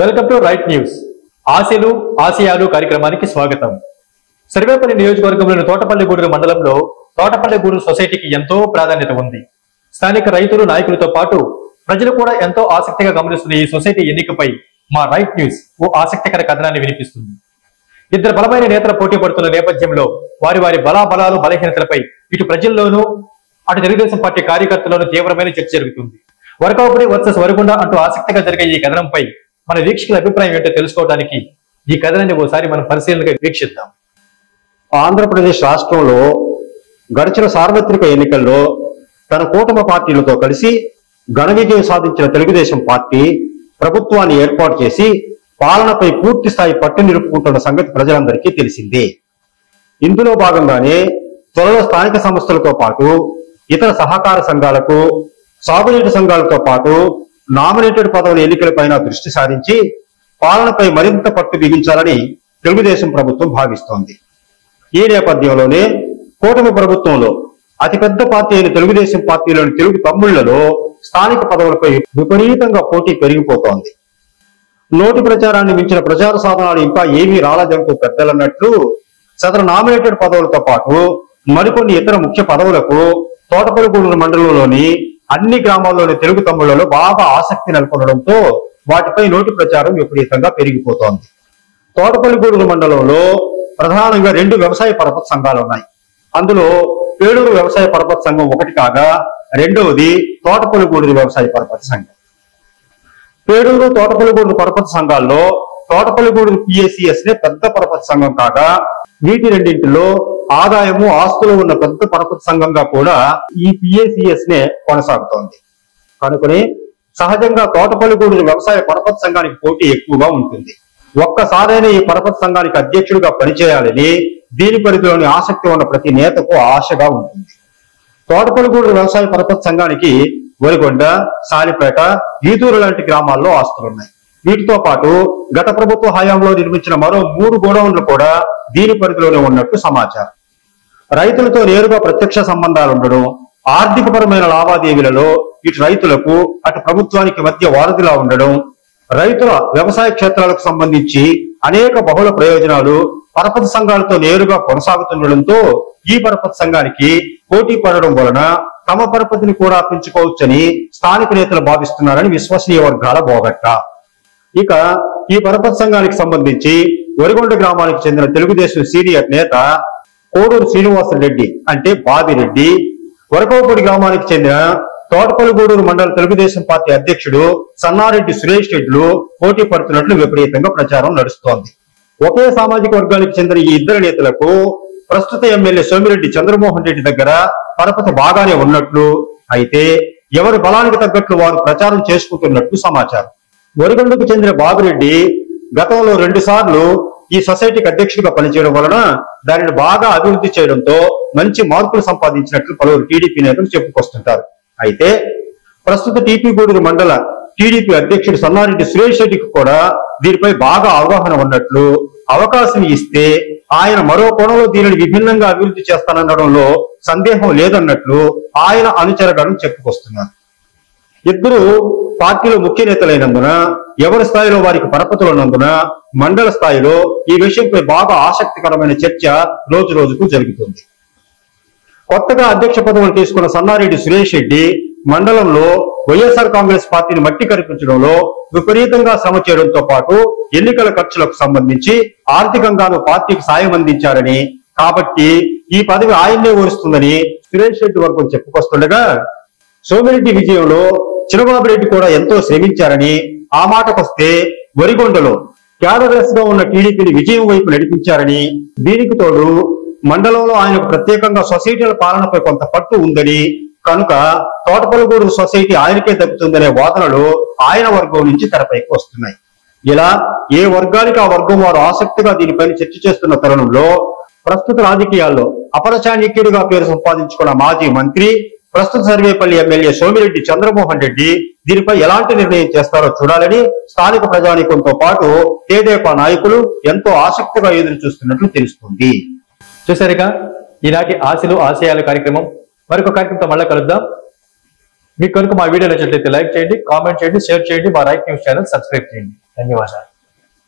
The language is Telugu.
Welcome to right news. ఆశలు ఆశయాలు కార్యక్రమానికి స్వాగతం. సర్వేపల్లి నియోజకవర్గంలోని తోటపల్లిగూడూరు మండలంలో తోటపల్లిగూడూరు సొసైటీకి ఎంతో ప్రాధాన్యత ఉంది. స్థానిక రైతులు నాయకులతో పాటు ప్రజలు కూడా ఎంతో ఆసక్తిగా గమనిస్తున్న ఈ సొసైటీ ఎన్నికపై మా రైట్ న్యూస్ ఓ ఆసక్తికర కథనాన్ని వినిపిస్తుంది. ఇద్దరు బలమైన నేతలు పోటీ పడుతున్న నేపథ్యంలో వారి వారి బలాబలాలు బలహీనతలపై ఇటు ప్రజల్లోనూ అటు తెలుగుదేశం పార్టీ కార్యకర్తల్లోనూ తీవ్రమైన చర్చ జరుగుతుంది. వరకాపురి వర్సెస్ వరగుండ అంటూ ఆసక్తిగా జరిగే ఈ కథనంపై మన వీక్షకుల అభిప్రాయం ఏంటో తెలుసుకోవడానికి ఈ కథనాన్ని ఓసారి మనం పరిశీలనగా వీక్షిద్దాం. ఆంధ్రప్రదేశ్ రాష్ట్రంలో గడిచిన సార్వత్రిక ఎన్నికల్లో తన కూటమి పార్టీలతో కలిసి ఘన విజయం సాధించిన తెలుగుదేశం పార్టీ ప్రభుత్వాన్ని ఏర్పాటు చేసి పాలనపై పూర్తి స్థాయి పట్టు నిలుపుకుంటున్న సంగతి ప్రజలందరికీ తెలిసిందే. ఇందులో భాగంగానే త్వరలో స్థానిక సంస్థలతో పాటు ఇతర సహకార సంఘాలకు, సాగునీటి సంఘాలతో పాటు నామినేటెడ్ పదవుల ఎన్నికలపైన దృష్టి సారించి పాలనపై మరింత పట్టు బిగించాలని తెలుగుదేశం ప్రభుత్వం భావిస్తోంది. ఈ నేపథ్యంలోనే కూటమి ప్రభుత్వంలో అతిపెద్ద పార్టీ అయిన తెలుగుదేశం పార్టీలోని తెలుగు తమ్ముళ్లలో స్థానిక పదవులపై విపరీతంగా పోటీ పెరిగిపోతోంది. నోటి ప్రచారాన్ని మించిన ప్రచార సాధనాలు ఇంకా ఏమీ రాలేదంటూ పెద్దలన్నట్లు సదరు నామినేటెడ్ పదవులతో పాటు మరికొన్ని ఇతర ముఖ్య పదవులకు తోటపల్లిగూడూరు మండలంలోని అన్ని గ్రామాల్లోని తెలుగు తమ్ముళ్లలో బాగా ఆసక్తి నెలకొనడంతో వాటిపై నోటి ప్రచారం విపరీతంగా పెరిగిపోతోంది. తోటపల్లిగూడూరు మండలంలో ప్రధానంగా 2 వ్యవసాయ పరపతి సంఘాలు ఉన్నాయి. అందులో పేడూరు వ్యవసాయ పరపతి సంఘం ఒకటి కాగా రెండవది తోటపల్లిగూడూరు వ్యవసాయ పరపతి సంఘం. పేడూరు తోటపల్లిగూడూరు పరపతి సంఘాల్లో తోటపల్లిగూడూరు పిఎసిఎస్ నే పెద్ద పరపతి సంఘం కాగా వీటి రెండింటిలో ఆదాయము ఆస్తులు ఉన్న పెద్ద పరపతి సంఘంగా కూడా ఈ పిఎసిఎస్ నే కొనసాగుతోంది. కనుకనే సహజంగా తోటపల్లిగూడూరు వ్యవసాయ పరపతి సంఘానికి పోటీ ఎక్కువగా ఉంటుంది. ఒక్కసారైనా ఈ పరపతి సంఘానికి అధ్యక్షుడిగా పనిచేయాలని దీని పరిధిలోని ఆసక్తి ఉన్న ప్రతి నేతకు ఆశగా ఉంటుంది. తోటపల్లిగూడూరు వ్యవసాయ పరపతి సంఘానికి వరిగొండ, సాలిపేట, ఈతూరు లాంటి గ్రామాల్లో ఆస్తులున్నాయి. వీటితో పాటు గత ప్రభుత్వ హయాంలో నిర్మించిన మరో 3 గోడౌన్లు కూడా దీని పరిధిలోనే ఉన్నట్టు సమాచారం. రైతులతో నేరుగా ప్రత్యక్ష సంబంధాలు ఉండడం, ఆర్థికపరమైన లావాదేవీలలో ఇటు రైతులకు అటు ప్రభుత్వానికి మధ్య వారధిలా ఉండడం, రైతుల వ్యవసాయ క్షేత్రాలకు సంబంధించి అనేక బహుళ ప్రయోజనాలు పరపతి సంఘాలతో నేరుగా కొనసాగుతుండడంతో ఈ పరపతి సంఘానికి పోటీ పడడం వలన తమ పరపతిని కూడా పెంచుకోవచ్చని స్థానిక నేతలు భావిస్తున్నారని విశ్వసనీయ వర్గాల బోగట్ట. ఇక ఈ పరపతి సంఘానికి సంబంధించి వరిగొండ గ్రామానికి చెందిన తెలుగుదేశం సీనియర్ నేత కోడూరు శ్రీనివాసరెడ్డి అంటే బాబిరెడ్డి, వరకవపూడి గ్రామానికి చెందిన తోటపల్లిగూడూరు మండల తెలుగుదేశం పార్టీ అధ్యక్షుడు సన్నారెడ్డి సురేష్ రెడ్డిలు పోటీ పడుతున్నట్లు విపరీతంగా ప్రచారం నడుస్తోంది. ఒకే సామాజిక వర్గానికి చెందిన ఈ ఇద్దరు నేతలకు ప్రస్తుత ఎమ్మెల్యే సోమిరెడ్డి చంద్రమోహన్ రెడ్డి దగ్గర పరపతి బాగానే ఉన్నట్లు, అయితే ఎవరి బలానికి తగ్గట్లు వారు ప్రచారం చేసుకుంటున్నట్లు సమాచారం. వరిగొండకు చెందిన బాబిరెడ్డి గతంలో 2 సార్లు ఈ సొసైటీకి అధ్యక్షుడిగా పనిచేయడం వలన దానిని బాగా అభివృద్ధి చేయడంతో మంచి మార్కులు సంపాదించినట్లు పలువురు టీడీపీ నేతలు చెప్పుకొస్తుంటారు. అయితే ప్రస్తుత టీపీ గూడూరు మండల టీడీపీ అధ్యక్షుడు సన్నారెడ్డి సురేష్ రెడ్డికి కూడా దీనిపై బాగా అవగాహన ఉన్నట్లు, అవకాశం ఇస్తే ఆయన మరో కోణంలో దీనిని విభిన్నంగా అభివృద్ధి చేస్తాననడంలో సందేహం లేదన్నట్లు ఆయన అనుచరగణం చెప్పుకొస్తున్నారు. ఇద్దరు పార్టీలో ముఖ్య నేతలైనందున ఎవరి స్థాయిలో వారికి పరపతులు ఉన్నందున మండల స్థాయిలో ఈ విషయంపై బాగా ఆసక్తికరమైన చర్చ రోజు రోజుకు జరుగుతుంది. కొత్తగా అధ్యక్ష పదవులు తీసుకున్న సన్నారెడ్డి సురేష్ రెడ్డి మండలంలో వైఎస్ఆర్ కాంగ్రెస్ పార్టీని మట్టి కనిపించడంలో విపరీతంగా శ్రమ చేయడంతో పాటు ఎన్నికల ఖర్చులకు సంబంధించి ఆర్థికంగాను పార్టీకి సాయం అందించారని, కాబట్టి ఈ పదవి ఆయన్నే ఊరుస్తుందని సురేష్ రెడ్డి వర్గం చెప్పుకొస్తుండగా, సోమిరెడ్డి విజయంలో చినబాబురెడ్డి కూడా ఎంతో శ్రమించారని, ఆ మాటకొస్తే వరిగొండలో క్యాడర్లెస్ గా ఉన్న టీడీపీని విజయం వైపు నడిపించారని, దీనికి తోడు మండలంలో ఆయనకు ప్రత్యేకంగా సొసైటీల పాలనపై కొంత పట్టు ఉందని, కనుక తోటపల్లిగూడూరు సొసైటీ ఆయనకే దక్కుతుందనే వాదనలు ఆయన వర్గం నుంచి తెరపైకి వస్తున్నాయి. ఇలా ఏ వర్గానికి ఆ వర్గం వారు ఆసక్తిగా దీనిపైన చర్చ చేస్తున్న తరుణంలో ప్రస్తుత రాజకీయాల్లో అపరచాణిక్యుడిగా పేరు సంపాదించుకున్న మాజీ మంత్రి, ప్రస్తుత సర్వేపల్లి ఎమ్మెల్యే సోమిరెడ్డి చంద్రమోహన్ రెడ్డి దీనిపై ఎలాంటి నిర్ణయం చేస్తారో చూడాలని స్థానిక ప్రజానీకంతో పాటు తెదేపా నాయకులు ఎంతో ఆసక్తిగా ఎదురు చూస్తున్నట్లు తెలుస్తుంది. చూసారుగా ఈనాటి ఆశలు ఆశయాల కార్యక్రమం. మరొక కార్యక్రమంతో మళ్ళీ కలుద్దాం. మీకు కనుక మా వీడియో నచ్చినట్లయితే లైక్ చేయండి, కామెంట్ చేయండి, షేర్ చేయండి. మా రైట్ న్యూస్ ఛానల్ సబ్స్క్రైబ్ చేయండి. ధన్యవాదాలు.